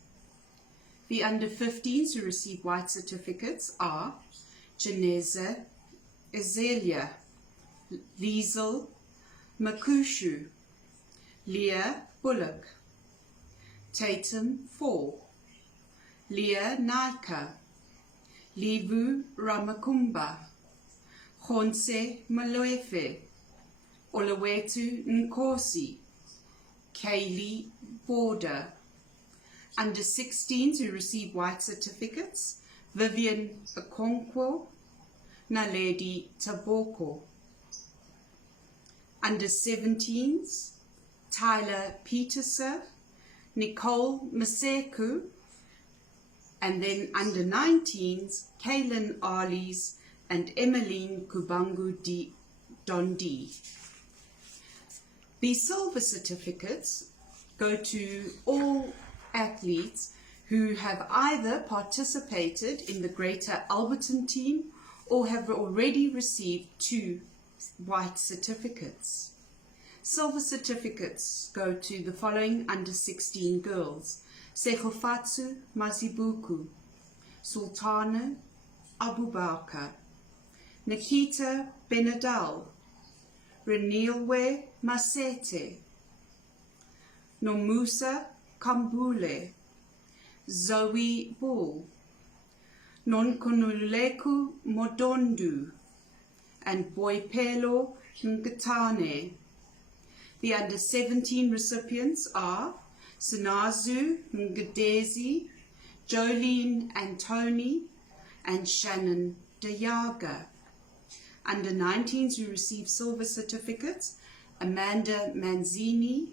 The under 15s who receive white certificates are Janeza Ezelia, Liesel Makushu, Leah Bullock, Tatum Fall, Leah Naka, Livu Ramakumba, Khonse Maloefe, Olawetu Nkosi, Kaylee Border, Under 16s who receive white certificates, Vivian Okonkwo, Naledi Taboko. Under 17s, Tyler Peterson, Nicole Maseku, and then under 19s, Kaylin Arlies and Emmeline Kubangu Dondi. The silver certificates go to all athletes who have either participated in the Greater Alberton team or have already received 2 white certificates. Silver certificates go to the following under 16 girls: Segofatsu Mazibuku, Sultana Abubakar, Nikita Benadal, Renilwe Masete, Nomusa Kambule, Zoe Bull, Nonkonuleku Modondu, and Boipelo Nkatane. The under 17 recipients are Sinazu Ngedezi, Jolene Antoni, and Shannon Dayaga. Under 19s who receive silver certificates: Amanda Manzini,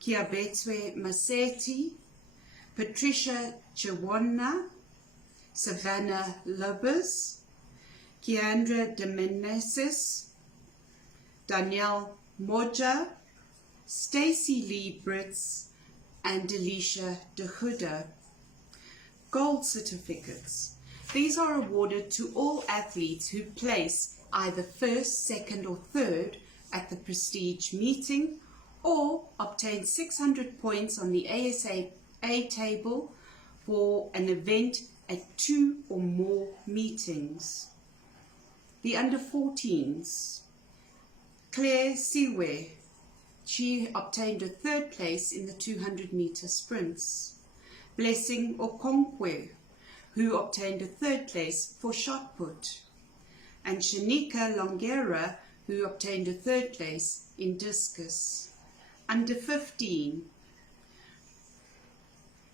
Kiabetwe Maseti, Patricia Chawona, Savannah Lobers, Kiandra de Meneses, Danielle Moja, Stacey Lee Britz, and Delisha De Huda. Gold certificates. These are awarded to all athletes who place either first, second or third at the prestige meeting or obtain 600 points on the ASA table for an event at 2 or more meetings. The under 14s. Claire Siwe, she obtained a 3rd place in the 200 meter sprints. Blessing Okonkwe, who obtained a 3rd place for shot put. And Shanika Longera, who obtained a 3rd place in discus. Under 15,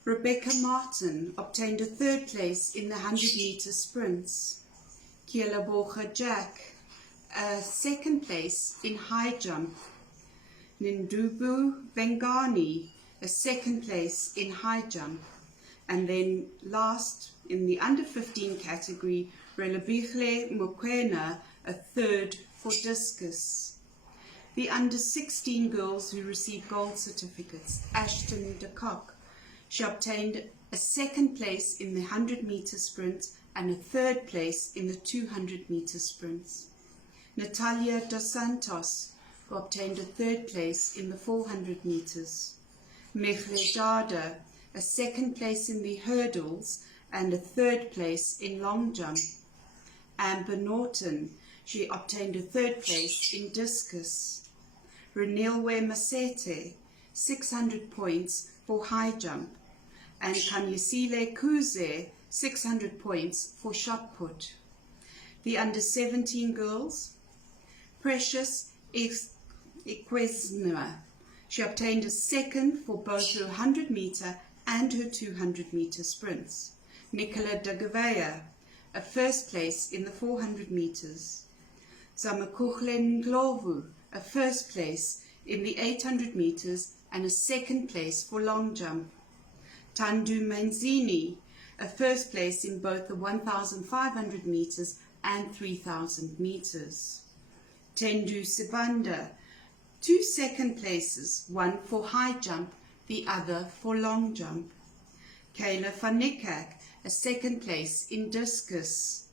Rebecca Martin obtained a 3rd place in the 100 meter sprints. Kielabocha Jack, a 2nd place in high jump. Nindubu Bengani, a 2nd place in high jump. And then last, in the under 15 category, Relabichle Mokwena, a 3rd for discus. The under 16 girls who received gold certificates: Ashton de Kock, she obtained a 2nd place in the 100 meter sprint and a 3rd place in the 200 meter sprints. Natalia dos Santos, who obtained a 3rd place in the 400 meters. Mechle Dada, a 2nd place in the hurdles and a 3rd place in long jump. Amber Norton, she obtained a 3rd place in discus. Renilwe Masete, 600 points for high jump. And Kanyesile Kuze, 600 points for shot put. The under 17 girls, Precious Ikwesnua, she obtained a 2nd for both her 100 meter and her 200 meter sprints. Nicola Dagavea, a 1st place in the 400 meters. Zamakuchlen Glovu, a 1st place in the 800 meters and a 2nd place for long jump. Tandu Manzini, a 1st place in both the 1,500 meters and 3,000 meters. Tendu Sibanda, 2 2nd places, one for high jump, the other for long jump. Kayla van Niekerk, a 2nd place in discus.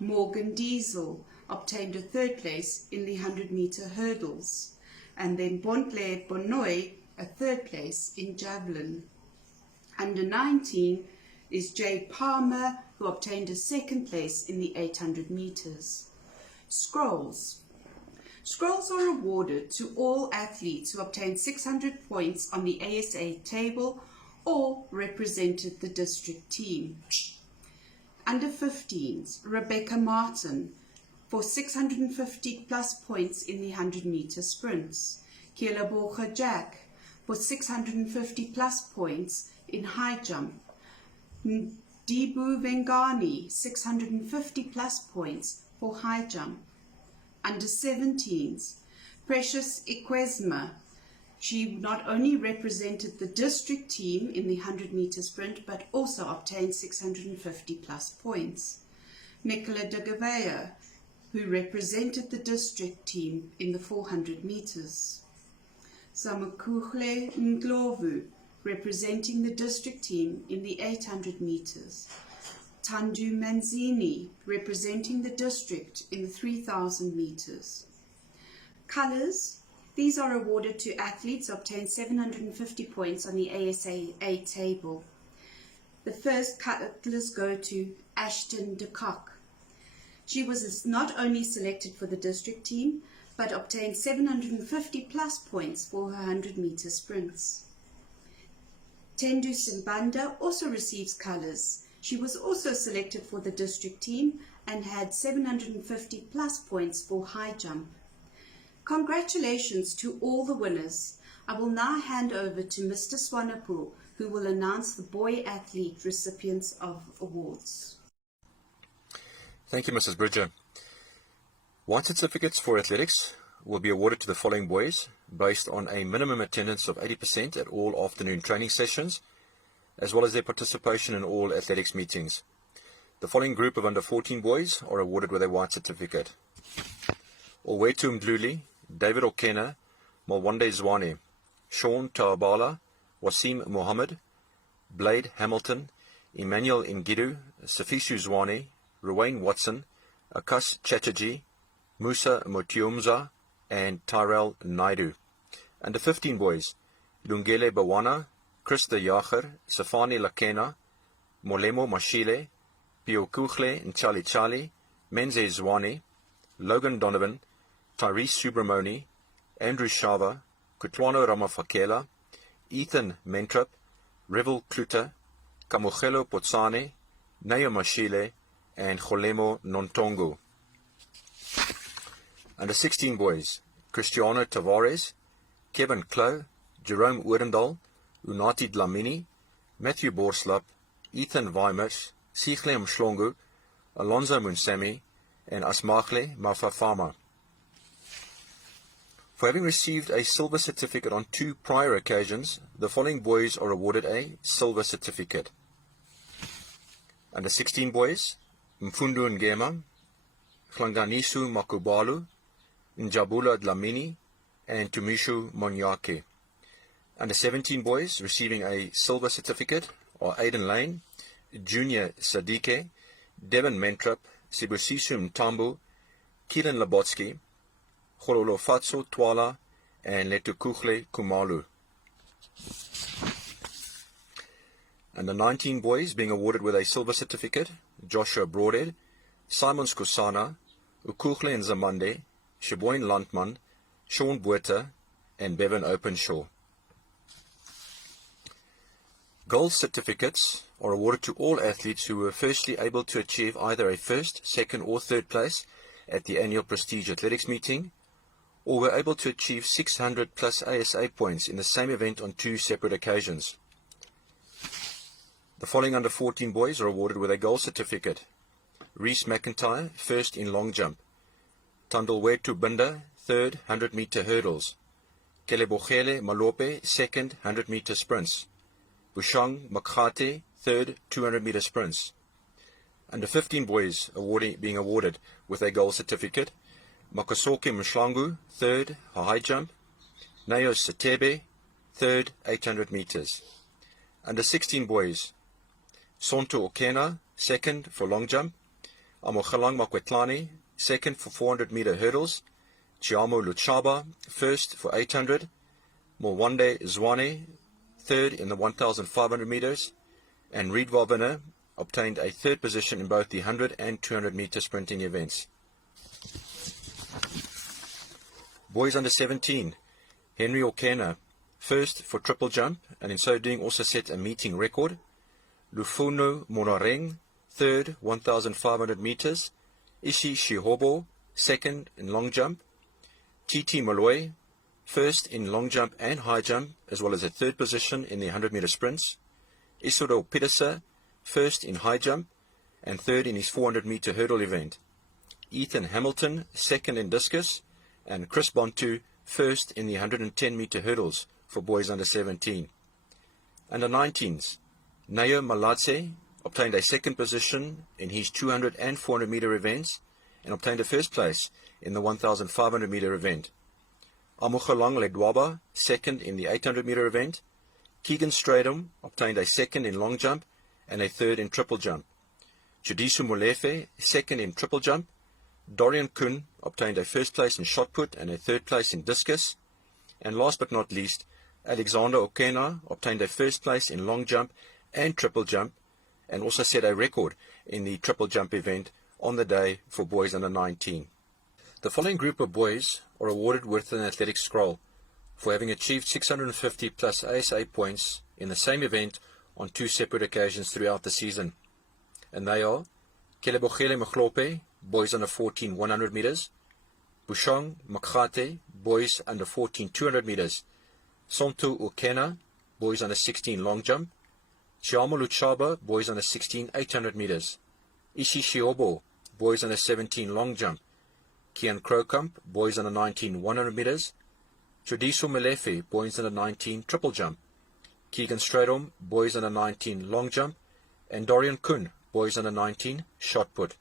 Morgan Diesel obtained a 3rd place in the 100 meter hurdles. And then Bontle Bonoy, a 3rd place in javelin. Under 19 is Jay Palmer, who obtained a 2nd place in the 800 meters. Scrolls. Scrolls are awarded to all athletes who obtained 600 points on the ASA table or represented the district team. Under 15s, Rebecca Martin for 650 plus points in the 100 meter sprints. Kielabocha Jack for 650 plus points in high jump. Dibu Vengani, 650 plus points for high jump. Under 17s, Precious Ikwesma. She not only represented the district team in the 100-meter sprint, but also obtained 650 plus points. Nicola de Gavea, who represented the district team in the 400 meters. Samukuhle Ndlovu, representing the district team in the 800 meters. Tandu Manzini, representing the district in the 3,000 meters. Colours. These are awarded to athletes who obtained 750 points on the ASA A table. The first colours go to Ashton de Kock. She was not only selected for the district team, but obtained 750 plus points for her 100-meter sprints. Tendu Simbanda also receives colours. She was also selected for the district team and had 750 plus points for high jump. Congratulations to all the winners. I will now hand over to Mr. Swanepoel, who will announce the boy athlete recipients of awards. Thank you, Mrs. Bridger. White certificates for athletics will be awarded to the following boys based on a minimum attendance of 80% at all afternoon training sessions, as well as their participation in all athletics meetings. The following group of under 14 boys are awarded with a white certificate: Olwetu Mdluli, David Okena, Malwande Zwane, Sean Taabala, Wasim Mohammed, Blade Hamilton, Emmanuel Ngidu, Safishu Zwane, Ruwain Watson, Akas Chatterjee, Musa Motiumza, and Tyrell Naidu. Under 15 boys: Lungele Bawana, Krista Yacher, Safani Lakena, Molemo Mashile, Piokukhle Nchali Chali, Menze Zwane, Logan Donovan, Tyrese Subramoni, Andrew Shava, Kutwano Ramafakela, Ethan Mentrup, Revel Kluter, Kamukhelo Potsane, Nayo Mashile, and Cholemo Nontongo. Under 16 boys: Cristiano Tavares, Kevin Klo, Jerome Oudendal, Unati Dlamini, Matthew Borslap, Ethan Weimers, Sichle Mshlongu, Alonso Munsemi, and Asmakhle Mafafama. For having received a silver certificate on 2 prior occasions, the following boys are awarded a silver certificate. Under 16 boys: Mfundu Ngema, Hlanganisu Makubalu, Njabula Dlamini, and Tumishu Monyake. Under 17 boys receiving a silver certificate are Aidan Lane, Junior Sadike, Devin Mentrup, Sibusisu Mtambu, Keelan Labotsky, Khololofatso Twala, and Letukukhle Kumalu. Under 19 boys being awarded with a silver certificate: Joshua Broadhead, Simon Skosana, Ukukhle Nzamande, Sheboyne Landman, Sean Buerta, and Bevan Openshaw. Gold certificates are awarded to all athletes who were firstly able to achieve either a first, second, or third place at the annual Prestige Athletics meeting, or were able to achieve 600 plus ASA points in the same event on 2 separate occasions. The following under 14 boys are awarded with a gold certificate: Reese McIntyre, first in long jump; Tandolwetu Binda, third 100-meter hurdles; Kelebokhele Malope, second 100-meter sprints; Bushang Makgate, third 200-meter sprints. Under 15 boys being awarded with a gold certificate: Makosoke Mshlangu, third high jump; Nayo Satebe, third 800 meters. Under 16 boys: Sonto Okena, second for long jump; Amokhalang Makwetlani, second for 400-meter hurdles; Chiamo Luchaba, first for 800; Mwande Zwane, third in the 1,500 meters; and Reed Valvina obtained a third position in both the 100 and 200-meter sprinting events. Boys under 17: Henry Okena, first for triple jump, and in so doing also set a meeting record; Lufuno Monareng, third 1,500 meters; Ishi Shihobo, second in long jump; Titi Malloy, first in long jump and high jump, as well as a third position in the 100-meter sprints. Isidore Pedersen, first in high jump and third in his 400-meter hurdle event. Ethan Hamilton, second in discus, and Chris Bontu, first in the 110-meter hurdles for boys under 17. Under 19s, Nayo Malatse obtained a second position in his 200 and 400-meter events and obtained a first place in the 1,500-meter event. Amugalang Ledwaba, second in the 800-meter event. Keegan Stradom obtained a second in long jump and a third in triple jump. Judisu Molefe, second in triple jump. Dorian Kuhn obtained a first place in shot put and a third place in discus. And last but not least, Alexander Okena obtained a first place in long jump and triple jump, and also set a record in the triple jump event on the day for boys under 19. The following group of boys are awarded with an athletics scroll for having achieved 650 plus ASA points in the same event on two separate occasions throughout the season. And they are Kelebogele Mglope, boys under 14 100 meters, Bushong Makgate, boys under 14 200 meters, Somto Okena, boys under 16 long jump, Chiamo Luchaba, boys under 16 800 meters, Ishi Shiobo, boys under 17 long jump, Kian Krokamp, boys under 19 100 meters, Judisu Melefe, boys under 19 triple jump, Keegan Stradom, boys under 19 long jump, and Dorian Kuhn, boys under 19 shot put.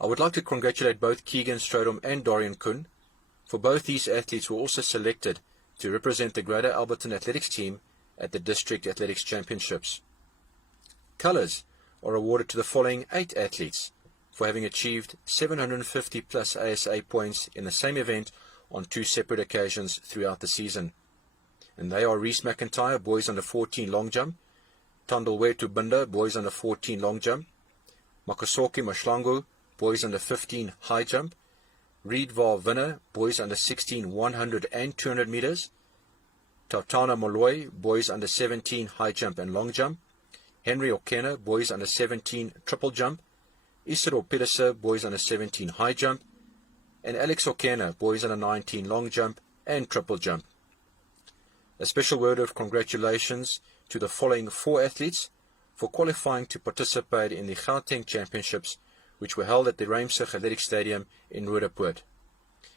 I would like to congratulate both Keegan Stradom and Dorian Kuhn, for both these athletes were also selected to represent the Greater Alberton Athletics team at the District Athletics Championships. Colours are awarded to the following 8 athletes for having achieved 750 plus ASA points in the same event on two separate occasions throughout the season. And they are Reese McIntyre, boys under 14 long jump, Tandalwetu Binda, boys under 14 long jump, Makasoki Mashlangu, boys under 15 high jump, Reed Var Winner, boys under 16 100 and 200 meters, Tautana Molloy, boys under 17 high jump and long jump, Henry Okena, boys under 17 triple jump, Isidore Pedersen, boys under 17 high jump, and Alex Okena, boys under 19 long jump and triple jump. A special word of congratulations to the following 4 athletes for qualifying to participate in the Gauteng Championships, which were held at the Ruimsig Athletic Stadium in Roodepoort.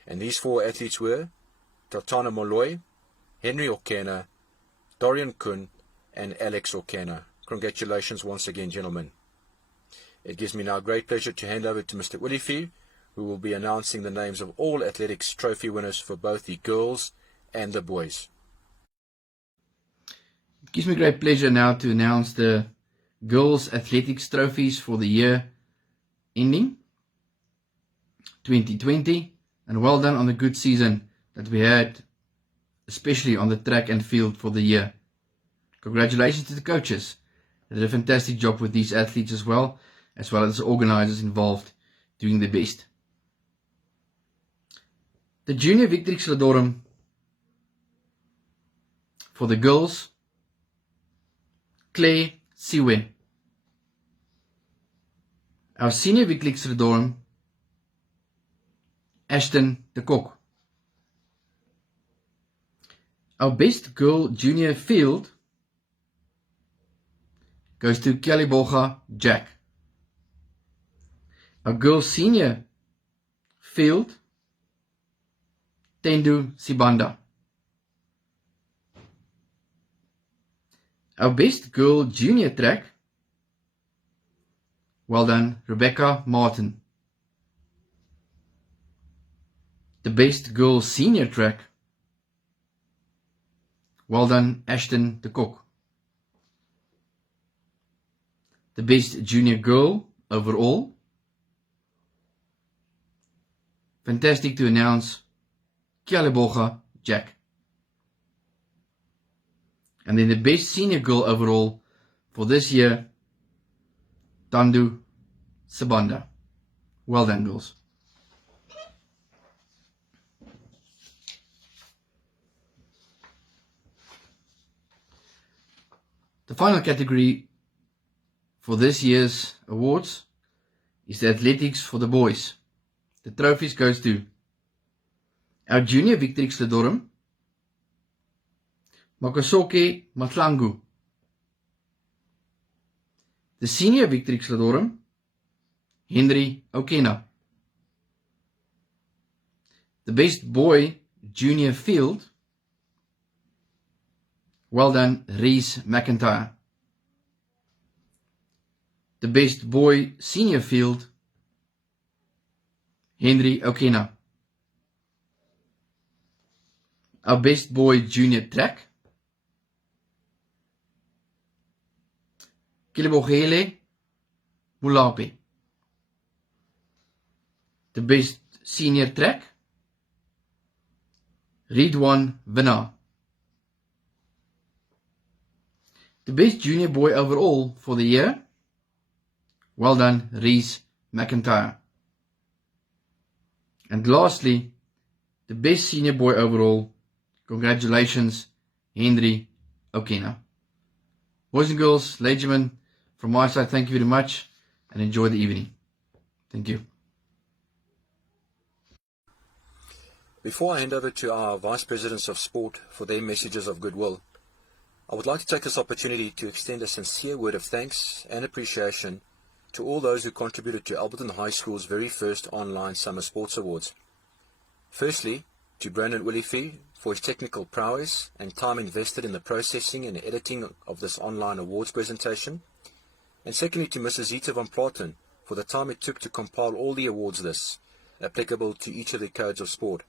And these 4 athletes were Tautana Molloy, Henry Okena, Dorian Kuhn, and Alex Okena. Congratulations once again, gentlemen. It gives me now great pleasure to hand over to Mr. Willifee, who will be announcing the names of all athletics trophy winners for both the girls and the boys. It gives me great pleasure now to announce the girls' athletics trophies for the year ending 2020, and well done on the good season that we had, especially on the track and field for the year. Congratulations to the coaches. They did a fantastic job with these athletes as well as the organizers involved doing their best. The Junior Victory Sladorum for the girls, Claire Siwe. Our Senior Victory Sladorum, Ashton de Kok. Our Best Girl Junior Field goes to Kellyboga Jack. Our Girls Senior Field, Tendu Sibanda. Our Best Girl Junior Track, well done, Rebecca Martin. The Best Girl Senior Track, well done, Ashton de Kok. The Best Junior Girl overall, fantastic to announce, Kellyboga Jack. And then the Best Senior Girl overall for this year, Tandu Sabanda. Well done, girls. The final category for this year's awards is the athletics for the boys. The trophies goes to Our junior Victor Xledorum, Makosoke Matlangu. The senior Victor Xledorum, Henry Okena. The best boy junior field, well done, Reese McIntyre. The best boy senior field, Henry Okena. Our best boy junior track, Kilebogele Mulape. The best senior track, Ridwan Vina. The best junior boy overall for the year, well done, Reese McIntyre. And lastly, the best senior boy overall, congratulations, Henry Okena. Boys and girls, ladies and gentlemen, from my side, thank you very much and enjoy the evening. Thank you. Before I hand over to our Vice Presidents of Sport for their messages of goodwill, I would like to take this opportunity to extend a sincere word of thanks and appreciation to all those who contributed to Alberton High School's very first online Summer Sports Awards. Firstly, to Brandon Willifee for his technical prowess and time invested in the processing and editing of this online awards presentation. And secondly, to Mrs. Zita van Platen for the time it took to compile all the awards lists applicable to each of the codes of sport.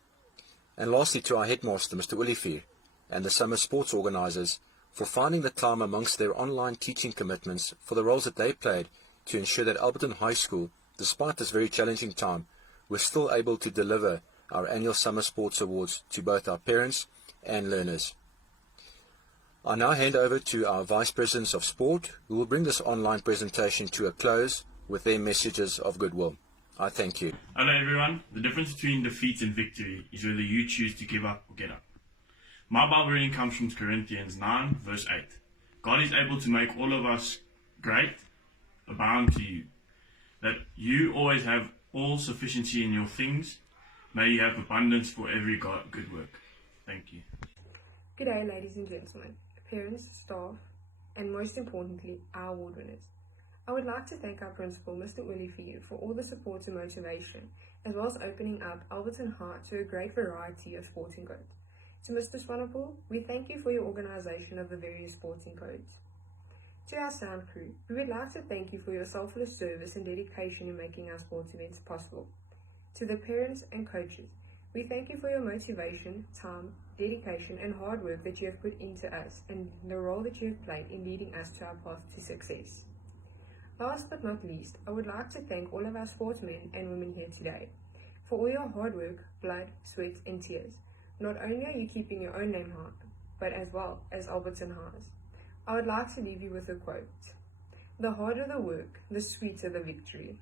And lastly, to our headmaster, Mr. Willifee, and the summer sports organisers for finding the time amongst their online teaching commitments for the roles that they played to ensure that Alberton High School, despite this very challenging time, was still able to deliver our annual Summer Sports Awards to both our parents and learners. I now hand over to our Vice Presidents of Sport, who will bring this online presentation to a close with their messages of goodwill. I thank you. Hello everyone. The difference between defeat and victory is whether you choose to give up or get up. My Bible reading comes from Corinthians 9 verse 8. God is able to make all of us great, abound to you, that you always have all sufficiency in your things. May you have abundance for every good work. Thank you. Good day, ladies and gentlemen, parents, staff, and most importantly, our award winners. I would like to thank our principal, Mr. Willifee, for all the support and motivation, as well as opening up Alberton High to a great variety of sporting codes. To Mr. Swanepoel, we thank you for your organisation of the various sporting codes. To our sound crew, we would like to thank you for your selfless service and dedication in making our sports events possible. To the parents and coaches, we thank you for your motivation, time, dedication and hard work that you have put into us and the role that you have played in leading us to our path to success. Last but not least, I would like to thank all of our sportsmen and women here today for all your hard work, blood, sweat and tears. Not only are you keeping your own name high, but as well as Alberton High's. I would like to leave you with a quote. The harder the work, the sweeter the victory.